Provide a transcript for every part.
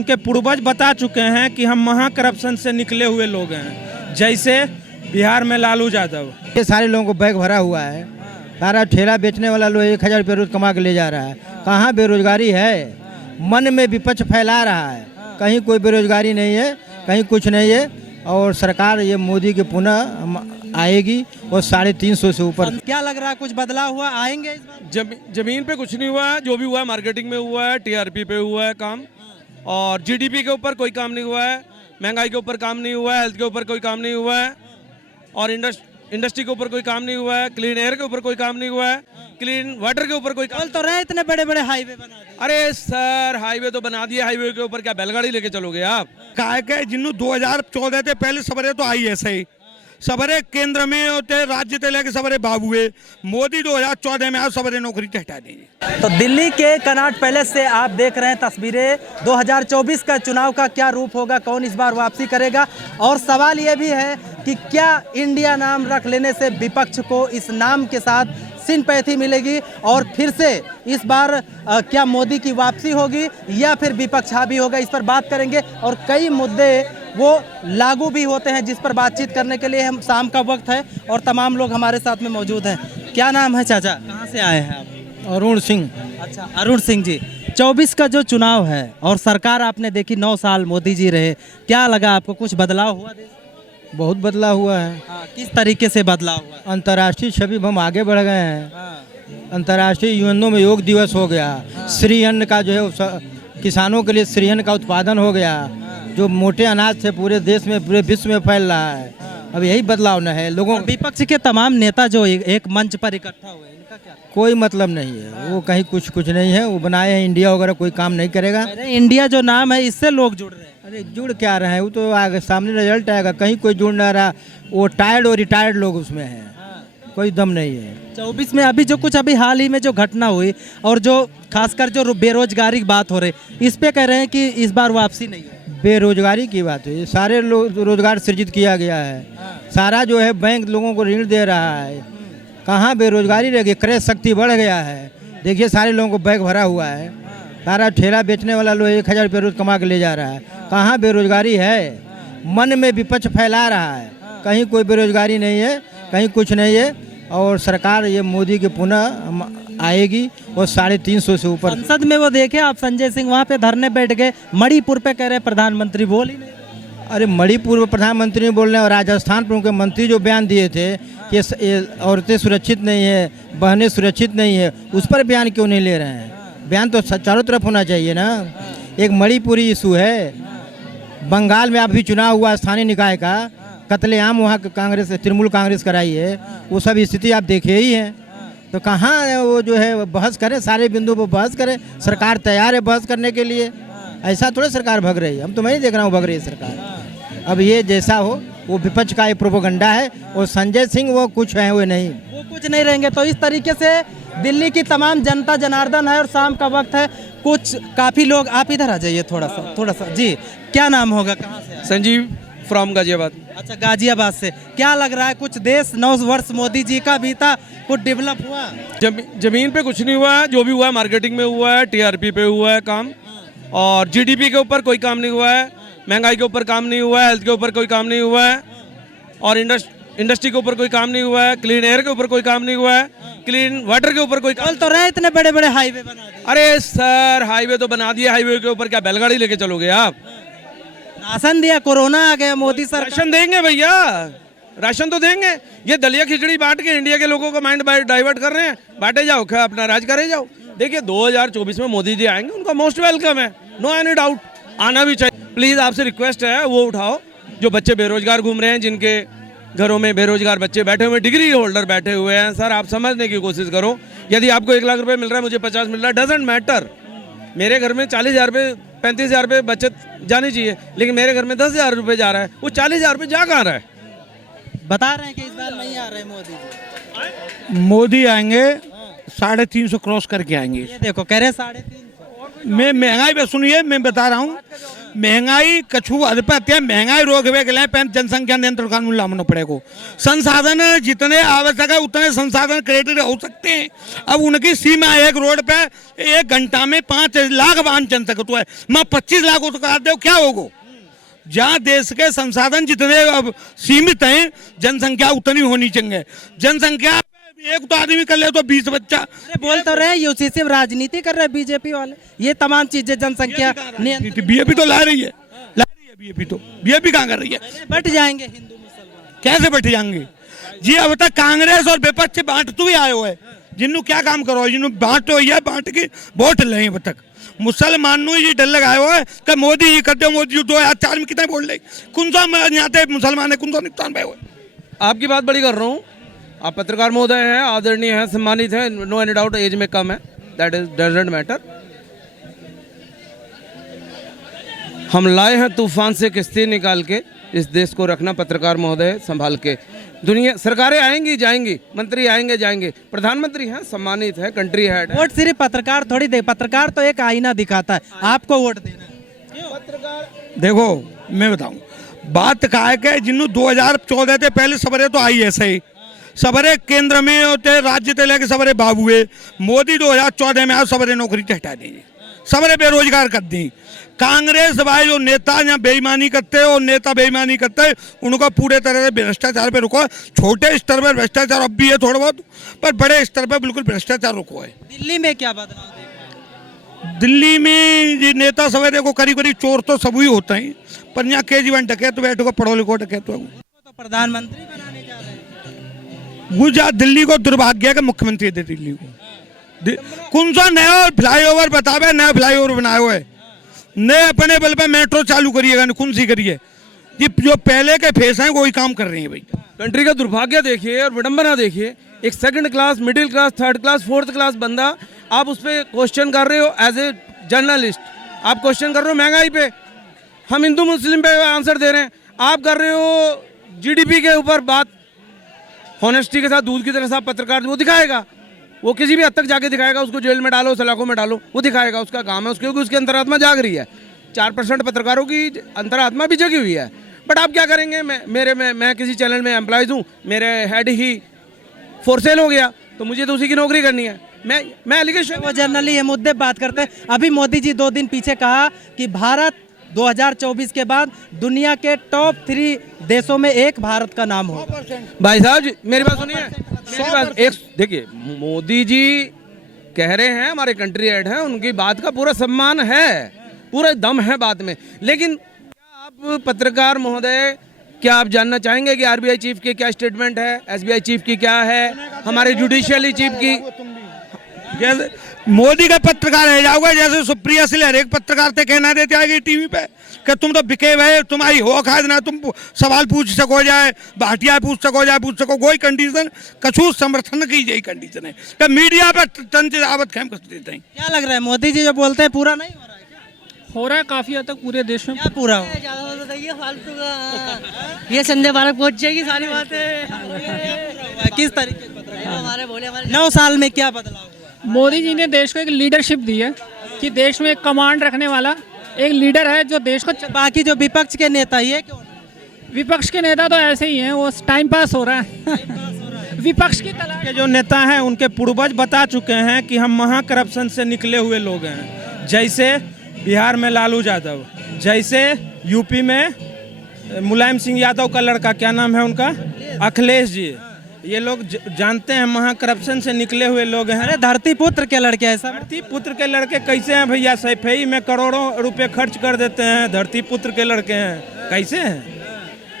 उनके पूर्वज बता चुके हैं कि हम महा करप्शन से निकले हुए लोग हैं, जैसे बिहार में लालू यादव। ये सारे लोगों को बैग भरा हुआ है, सारा ठेला बेचने वाला लोग 1000 रुपये रोज कमा के ले जा रहा है। कहाँ बेरोजगारी है? मन में विपक्ष फैला रहा है, कहीं कोई बेरोजगारी नहीं है, कहीं कुछ नहीं है। और सरकार ये मोदी के पुनः आएगी और 350 से ऊपर। क्या लग रहा है कुछ बदलाव हुआ, आएंगे इस बार? जमीन पे कुछ नहीं हुआ है, जो भी हुआ है मार्केटिंग में हुआ है, टीआरपी पे हुआ है काम, और जीडीपी के ऊपर कोई काम नहीं हुआ है, महंगाई के ऊपर काम नहीं हुआ है, हेल्थ के ऊपर कोई काम नहीं हुआ है, और इंडस्ट्री के ऊपर कोई काम नहीं हुआ है, क्लीन एयर के ऊपर कोई काम नहीं हुआ है, क्लीन वाटर के ऊपर कोई काम। बोल तो रहे इतने बड़े बड़े हाईवे बना दिए। अरे सर, हाईवे तो बना दिए, हाईवे के ऊपर क्या बैलगाड़ी लेके चलोगे आप? काय के जिन्हों 2014 ते पहले सबरे तो आई ऐसे ही सबरे केंद्र में होते, राज्य ते लेके सबरे बाबुए। मोदी 2014 में आज सबरे नौकरी से हटा दी। तो दिल्ली के कनॉट पैलेस से आप देख रहे हैं तस्वीरें। 2024 का चुनाव का क्या रूप होगा, कौन इस बार वापसी करेगा, और सवाल ये भी है कि क्या इंडिया नाम रख लेने से विपक्ष को इस नाम के साथ सिंपैथी मिलेगी और फिर से इस बार क्या मोदी की वापसी होगी या फिर विपक्ष हावी होगा। इस पर बात करेंगे और कई मुद्दे वो लागू भी होते हैं जिस पर बातचीत करने के लिए हम शाम का वक्त है और तमाम लोग हमारे साथ में मौजूद हैं। क्या नाम है चाचा, कहाँ से आए हैं आप? अरुण सिंह। अच्छा, अरुण सिंह जी, 24 का जो चुनाव है और सरकार आपने देखी 9 साल मोदी जी रहे, क्या लगा आपको, कुछ बदलाव हुआ देश? बहुत बदलाव हुआ है। हाँ, किस तरीके से बदलाव हुआ? अंतर्राष्ट्रीय छवि में हम आगे बढ़ गए हैं। हाँ, अंतर्राष्ट्रीय यूएनओ में योग दिवस हो गया। श्री अन्न का जो है किसानों के लिए श्री अन्न का उत्पादन हो गया, जो मोटे अनाज से पूरे देश में पूरे विश्व में फैल रहा है। अब यही बदलाव न है लोगों। विपक्ष के तमाम नेता जो एक मंच पर इकट्ठा हुए, इनका क्या? कोई मतलब नहीं है, वो कहीं कुछ नहीं है, वो बनाए हैं इंडिया वगैरह, कोई काम नहीं करेगा। अरे इंडिया जो नाम है इससे लोग जुड़ रहे हैं। अरे जुड़ क्या रहे हैं, वो तो आगे सामने रिजल्ट आएगा, कहीं कोई जुड़ ना रहा। वो टायर्ड और रिटायर्ड लोग उसमें हैं, कोई दम नहीं है। 24 में अभी हाल ही में जो घटना हुई और जो खासकर जो बेरोजगारी की बात हो रही, इस पे कह रहे हैं कि इस बार वापसी नहीं है। बेरोजगारी की बात है, सारे लोग रोजगार सृजित किया गया है। सारा जो है बैंक लोगों को ऋण दे रहा है, कहाँ बेरोजगारी रह गई, क्रय शक्ति बढ़ गया है। देखिए सारे लोगों को बैग भरा हुआ है, सारा ठेला बेचने वाला लोग 1000 रुपये रोज कमा के ले जा रहा है। कहाँ बेरोजगारी है? मन में विपक्ष फैला रहा है, कहीं कोई बेरोजगारी नहीं है, कहीं कुछ नहीं है। और सरकार ये मोदी के पुनः आएगी और 350 से ऊपर। संसद में वो देखे आप, संजय सिंह वहाँ पे धरने बैठ गए, मणिपुर पे कह रहे प्रधानमंत्री बोल ही नहीं। अरे मणिपुर में प्रधानमंत्री ने बोल रहे हैं, और राजस्थान पर उनके मंत्री जो बयान दिए थे कि औरतें सुरक्षित नहीं है, बहनें सुरक्षित नहीं है, उस पर बयान क्यों नहीं ले रहे हैं? बयान तो चारों तरफ होना चाहिए ना। एक मणिपुरी इशू है, बंगाल में अभी चुनाव हुआ स्थानीय निकाय का, कत्लेआम वहाँ कांग्रेस तृणमूल कांग्रेस कराई है, वो सब स्थिति आप देखे ही हैं। तो कहाँ वो जो है बहस करें, सारे बिंदु पर बहस करें, सरकार तैयार है बहस करने के लिए। ऐसा थोड़े सरकार भग रही है, हम तो मैं नहीं देख रहा हूँ भग रही है सरकार। अब ये जैसा हो, वो विपक्ष का एक प्रोपेगेंडा है, और संजय सिंह वो कुछ है वो नहीं, वो कुछ नहीं रहेंगे। तो इस तरीके से दिल्ली की तमाम जनता जनार्दन है और शाम का वक्त है, कुछ काफी लोग, आप इधर आ जाइए थोड़ा सा जी, क्या नाम होगा, कहाँ से? संजीव फ्रॉम गाजियाबाद। अच्छा, गाजियाबाद से। क्या लग रहा है कुछ देश 9 वर्ष मोदी जी का बीता, कुछ डेवलप हुआ? जमीन पे कुछ नहीं हुआ है, जो भी हुआ है मार्केटिंग में हुआ है, टीआरपी पे हुआ है काम, और जीडीपी के ऊपर कोई काम नहीं हुआ है, महंगाई के ऊपर काम नहीं हुआ है, हेल्थ के ऊपर कोई काम नहीं हुआ है, और इंडस्ट्री के ऊपर कोई काम नहीं हुआ है, क्लीन एयर के ऊपर कोई काम नहीं हुआ है, क्लीन वाटर के ऊपर कोई काम। बोल तो रहे इतने बड़े बड़े हाईवे बना दिए। अरे सर, हाईवे तो बना दिए, हाईवे के ऊपर क्या बैलगाड़ी लेके चलोगे आप? राशन दिया, कोरोना आ गया, मोदी सरकार। राशन देंगे भैया, राशन तो देंगे। ये दलिया खिचड़ी बांट के इंडिया के लोगों का माइंड डाइवर्ट कर रहे हैं। बांटे जाओ, क्या अपना राज करे जाओ। देखिए 2024 में मोदी जी आएंगे, उनका मोस्ट वेलकम है, नो एनी डाउट, आना भी चाहिए। प्लीज आपसे रिक्वेस्ट है, वो उठाओ जो बच्चे बेरोजगार घूम रहे हैं, जिनके घरों में बेरोजगार बच्चे बैठे हुए, डिग्री होल्डर बैठे हुए हैं। सर आप समझने की कोशिश करो, यदि आपको 1 लाख रुपए मिल रहा है, मुझे 50 मिल रहा है, डजेंट मैटर। मेरे घर में 40,000 रुपये 35,000 रुपये बचत जानी चाहिए, लेकिन मेरे घर में 10,000 रुपये जा रहा है, वो 40,000 रुपये जा कहाँ रहा है? बता रहे हैं कि इस बार नहीं आ रहे मोदी जी। मोदी आएंगे 350 क्रॉस करके आएंगे। ये देखो कह रहे 350। मैं महंगाई पे सुनिए, मैं बता रहा हूँ, महंगाई कछु हद पे आती है। महंगाई रोकने के लिए पहले जनसंख्या नियंत्रण कानून लाना पड़ेगा। संसाधन जितने आवश्यक है उतने संसाधन क्रेडिट हो सकते हैं। अब उनकी सीमा एक रोड पे 1 घंटा में 5 लाख वाहन चल सकते है, मैं 25 लाख उठा दो क्या होगा? जहाँ देश के संसाधन जितने अब सीमित हैं, जनसंख्या उतनी होनी चाहिए। जनसंख्या एक तो आदमी कर ले तो 20 बच्चा। अरे बोल तो रहे यूसी से राजनीति कर रहे हैं बीजेपी वाले, ये तमाम चीजें जनसंख्या नियंत्रण बीजेपी तो ला रही है बीजेपी कहाँ कर रही है? बट जाएंगे हिंदू मुसलमान, कैसे बैठ जाएंगे जी? अब तक कांग्रेस और विपक्ष बांटते हुए आए हुए, जिन्होंने क्या काम करो, जिन्होंने बांटो है, बांट के वोट ले अब तक। मुसलमान ये डर लगाया हुआ है कि मोदी ये करते, मोदी 2004 में कितने बोल रहे, कौन सा यहाँ पे मुसलमान है, कौन सा नुकसान पाए हुए? आपकी बात बड़ी कर रहा हूँ। आप पत्रकार महोदय हैं, आदरणीय हैं, सम्मानित हैं, नो एनी डाउट, एज में कम है, दैट इज डजंट मैटर। हम लाए हैं तूफान से किश्ती निकाल के, इस देश को रखना पत्रकार महोदय संभाल के। दुनिया सरकारें आएंगी जाएंगी, मंत्री आएंगे जाएंगे, प्रधानमंत्री हैं, सम्मानित है, कंट्री हेड है। वोट सिर्फ पत्रकार थोड़ी दे, पत्रकार तो एक आईना दिखाता है, आपको वोट देना है। देखो मैं बताऊं, बात का है कि जिन्होंने 2014 से पहले सबरे तो आई ऐसे ही सबरे केंद्र में होते, राज्य से लेके सबरे बाबू है। मोदी 2014 में आए, सबरे नौकरी से हटा दी, सबरे बेरोजगार कर दी। कांग्रेस भाई जो नेता यहाँ बेईमानी करते हैं और नेता बेईमानी करते हैं, उनको पूरे तरह से भ्रष्टाचार पे रुको। छोटे स्तर पर भ्रष्टाचार अब भी है थोड़ा बहुत, पर बड़े स्तर पर बिल्कुल भ्रष्टाचार रुको है। दिल्ली में क्या बदलाव देखा? दिल्ली में ये नेता सवेरे को करीब करीब चोर तो सब ही होते हैं, पर यहाँ केजरीवाल डकैत तो बैठो, पढ़ो लिखो डकैत तो प्रधानमंत्री बनाने जा रहे हैं। गुजरात दिल्ली को दुर्भाग्य का मुख्यमंत्री दे दिल्ली को। कौन सा नया फ्लाईओवर बतावे, नया फ्लाईओवर बनाए हुए, नए अपने बल पे मेट्रो चालू करिएगा, कौन सी करिए? ये जो पहले के फेस हैं वही काम कर रहे हैं भाई। कंट्री का दुर्भाग्य देखिए और विडंबना देखिए, एक second class, middle class, third class, fourth class बंदा, आप उस पर क्वेश्चन कर रहे हो एज ए जर्नलिस्ट, आप क्वेश्चन कर रहे हो महंगाई पे, हम हिंदू मुस्लिम पे आंसर दे रहे हैं, आप कर रहे हो जीडीपी के ऊपर बात। हॉनेस्टी के साथ दूध की तरह साफ पत्रकार वो दिखाएगा, वो किसी भी हद तक जाके दिखाएगा, उसको जेल में डालो, सलाखों में डालो, वो दिखाएगा, उसका काम है, क्योंकि उसकी अंतरात्मा जाग रही है। 4% पत्रकारों की अंतरात्मा भी जगी हुई है। बट आप क्या करेंगे? मैं किसी चैनल में एम्प्लॉयज हूँ, मेरे हेड ही फॉर सेल हो गया, तो मुझे तो उसी की नौकरी करनी है। मैं एलिगेशन, वो जनरली ये मुद्दे बात करते हैं। अभी मोदी जी 2 दिन पीछे कहा कि भारत 2024 के बाद दुनिया के टॉप 3 देशों में एक भारत का नाम हो। भाई साहब जी मेरी बात सुनिए, मेरी बात एक देखिए, मोदी जी कह रहे हैं, हमारे कंट्री हेड हैं, उनकी बात का पूरा सम्मान है, पूरा दम है बात में। लेकिन क्या आप पत्रकार महोदय, क्या आप जानना चाहेंगे कि आरबीआई चीफ के क्या स्टेटमेंट है, एसबीआई चीफ की क्या है, हमारे जुडिशियली चीफ की? जैसे मोदी का पत्रकार है जाओगे, जैसे सुप्रिया सिल हर एक पत्रकार से कहना देते आएगी टीवी पे कि तुम तो बिके हुए, तुम्हारी हो खाद ना, तुम सवाल पूछ सको जाए, भाटिया पूछ सको कोई कंडीशन कछु समर्थन की यही कंडीशन है कि मीडिया पे तंज आवत खेम कर देते हैं। क्या लग रहा है मोदी जी जो बोलते हैं पूरा नहीं हो रहा है क्या? हो रहा है काफी हद तक पूरे देश में। क्या पूरा हो? फालतू का ये संडे भारत पहुंच जाएगी सारी बातें। किस तरीके से पत्रकार? हमारे बोले हमारे 9 साल में क्या बदलाव हुआ? मोदी जी ने देश को एक लीडरशिप दी है कि देश में एक कमांड रखने वाला एक लीडर है जो देश को बाकी जो विपक्ष के नेता ये क्यों? विपक्ष के नेता तो ऐसे ही हैं, वो टाइम पास हो रहा है। विपक्ष की तलाश के जो नेता हैं उनके पूर्वज बता चुके हैं कि हम महा करप्शन से निकले हुए लोग हैं। जैसे बिहार में लालू यादव, जैसे यूपी में मुलायम सिंह यादव का लड़का, क्या नाम है उनका, अखिलेश जी, ये लोग जानते हैं महा करप्शन से निकले हुए लोग हैं। अरे धरती पुत्र के लड़के ऐसा? धरती पुत्र के लड़के कैसे हैं भैया? सैफई में करोड़ों रुपए खर्च कर देते हैं, धरती पुत्र के लड़के हैं, कैसे हैं?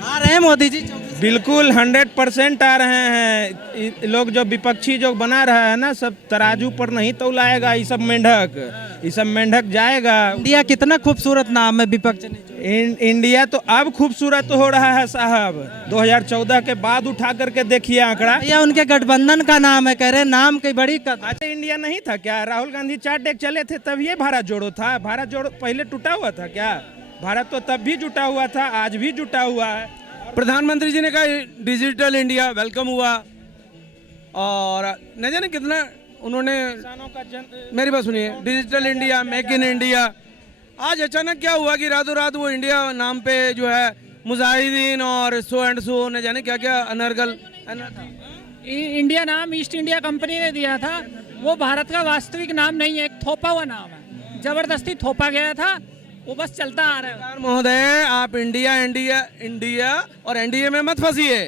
आ रहे हैं मोदी जी? बिल्कुल 100% आ रहे हैं। लोग जो विपक्षी जो बना रहा है ना, सब तराजू पर नहीं तौलाएगा, ये सब मेंढक जाएगा। इंडिया कितना खूबसूरत नाम है विपक्ष ने। इंडिया तो अब खूबसूरत हो रहा है साहब, 2014 के बाद उठा करके देखिए आंकड़ा। या उनके गठबंधन का नाम है, कह रहे नाम की बड़ी अच्छा इंडिया नहीं था क्या? राहुल गांधी 4 डेग चले थे तब ये भारत जोड़ो था। भारत जोड़ो पहले टूटा हुआ था क्या? भारत तो तब भी जुटा हुआ था, आज भी जुटा हुआ है। प्रधानमंत्री जी ने कहा डिजिटल इंडिया वेलकम हुआ, और न जाने कितना उन्होंने किसानों का मेरी बात सुनिए, digital India, make in India, आज अचानक क्या हुआ कि रातों रात वो इंडिया नाम पे जो है मुजाहिदीन और सो एंड सो ने जाने क्या क्या अनर्गल इंडिया नाम ईस्ट इंडिया कंपनी ने दिया था, वो भारत का वास्तविक नाम नहीं है, एक थोपा हुआ नाम है, जबरदस्ती थोपा गया था, वो बस चलता आ रहा है। सरकार महोदय, आप इंडिया इंडिया इंडिया और एनडीए में मत फंसिए।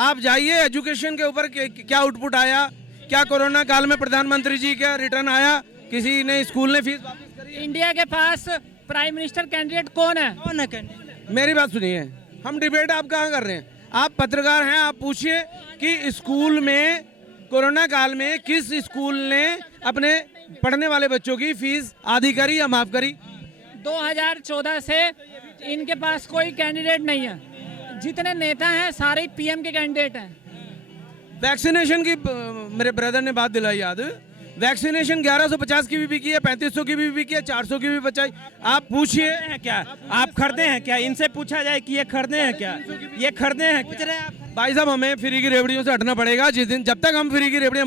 आप जाइए एजुकेशन के ऊपर क्या आउटपुट आया, क्या कोरोना काल में प्रधानमंत्री जी का रिटर्न आया, किसी ने स्कूल ने फीस वापस करी? इंडिया के पास प्राइम मिनिस्टर कैंडिडेट कौन है? कौन है कैंडिडेट? मेरी बात सुनिए, हम डिबेट आप कहाँ कर रहे हैं? आप पत्रकार हैं, आप पूछिए कि स्कूल में कोरोना काल में किस स्कूल ने अपने पढ़ने वाले बच्चों की फीस आधी करी या माफ करी? 2014 से इनके पास कोई कैंडिडेट नहीं है, जितने नेता हैं सारे पीएम के कैंडिडेट हैं। वैक्सीनेशन की मेरे ब्रदर ने बात दिलाई याद, वैक्सीनेशन 1150 की भी की है, 3500 की भी की है, 400 की भी बचाई। आप पूछिए हैं क्या? आप खरीदे हैं क्या? इनसे पूछा जाए कि ये खरीदे हैं क्या? ये खरीदे हैं क्या? भाई साहब, हमें फ्री की रेवड़ियों से हटना पड़ेगा। जिस दिन जब तक हम फ्री की रेवड़ियां